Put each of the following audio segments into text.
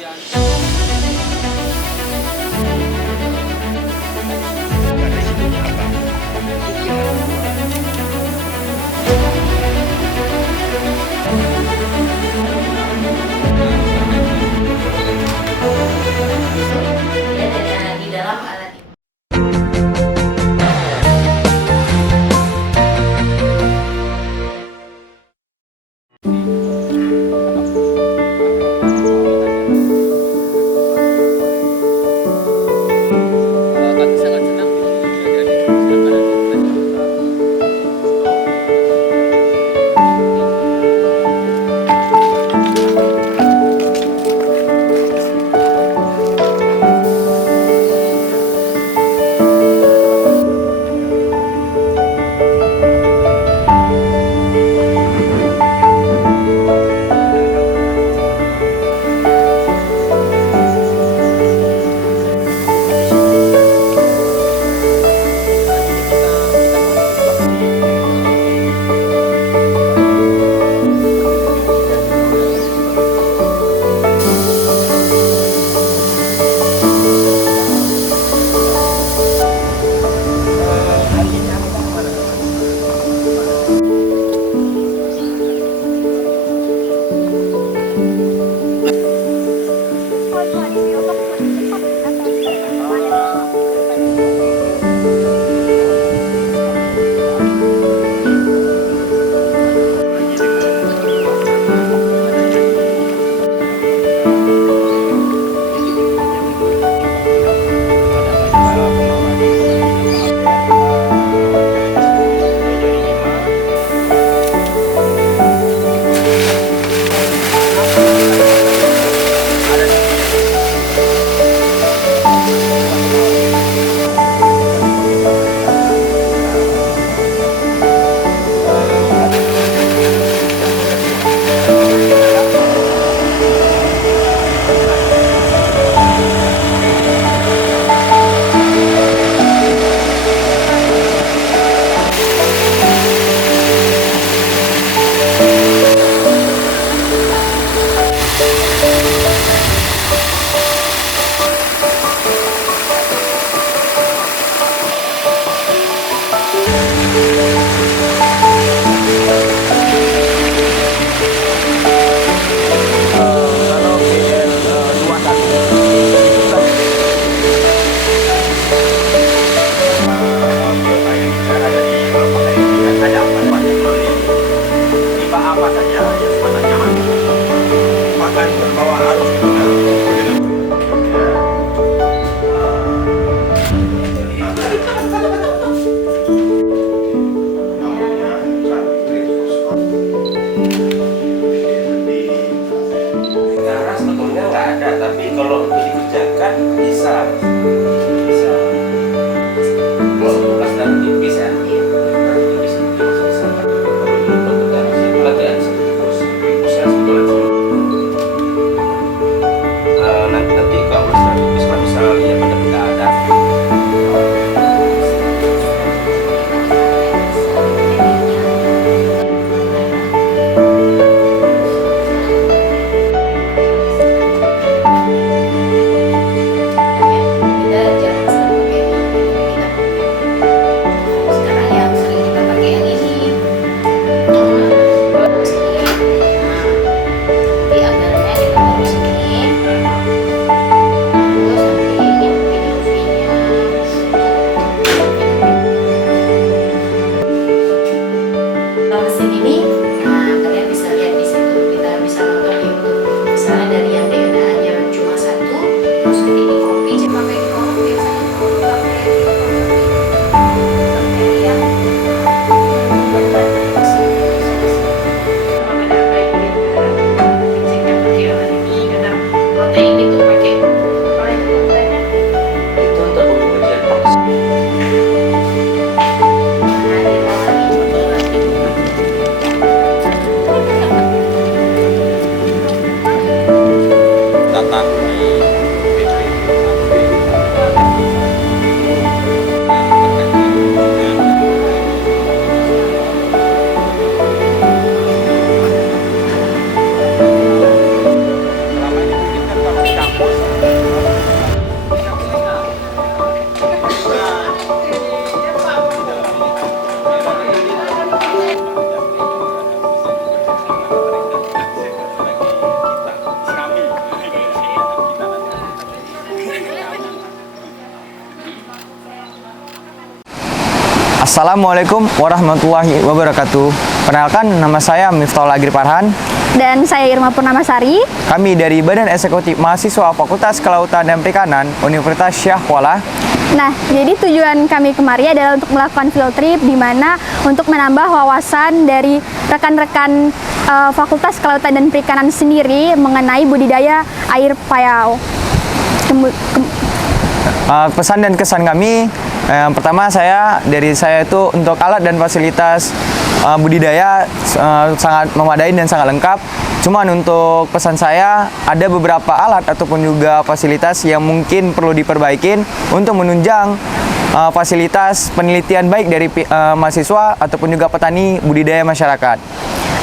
Resikonya apa? Di dalam alat ini. Kami sangat senang jadi silakan Assalamualaikum warahmatullahi wabarakatuh. Perkenalkan, nama saya Miftahul Agri Farhan. Dan saya Irma Purnamasari. Kami dari Badan Eksekutif Mahasiswa Fakultas Kelautan dan Perikanan Universitas Syahkuala. Nah, jadi tujuan kami kemari adalah untuk melakukan field trip, di mana untuk menambah wawasan dari rekan-rekan Fakultas Kelautan dan Perikanan sendiri mengenai budidaya air payau. Pesan dan kesan kami, yang pertama dari saya itu untuk alat dan fasilitas budidaya sangat memadai dan sangat lengkap. Cuman untuk pesan saya, ada beberapa alat ataupun juga fasilitas yang mungkin perlu diperbaikin untuk menunjang fasilitas penelitian baik dari mahasiswa ataupun juga petani budidaya masyarakat.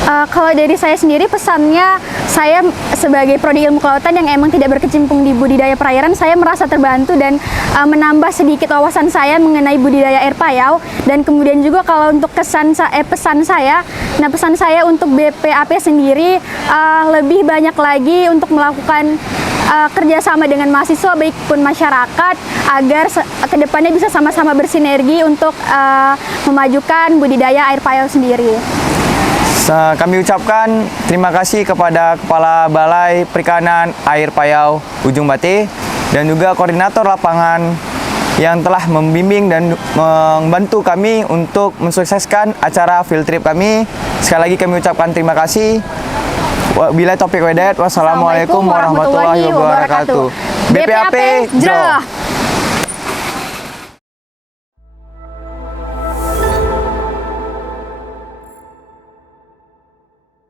Kalau dari saya sendiri, pesannya saya sebagai prodi ilmu kelautan yang emang tidak berkecimpung di budidaya perairan, saya merasa terbantu dan menambah sedikit wawasan saya mengenai budidaya air payau. Dan kemudian juga kalau untuk pesan saya untuk BPAP sendiri lebih banyak lagi untuk melakukan kerjasama dengan mahasiswa baik pun masyarakat agar kedepannya bisa sama-sama bersinergi untuk memajukan budidaya air payau sendiri. Kami ucapkan terima kasih kepada Kepala Balai Perikanan Air Payau Ujung Bate dan juga koordinator lapangan yang telah membimbing dan membantu kami untuk mensukseskan acara field trip kami. Sekali lagi kami ucapkan terima kasih. Wabillahi taufiq wal hidayah. Wassalamualaikum warahmatullahi wabarakatuh. BPAP Jroh.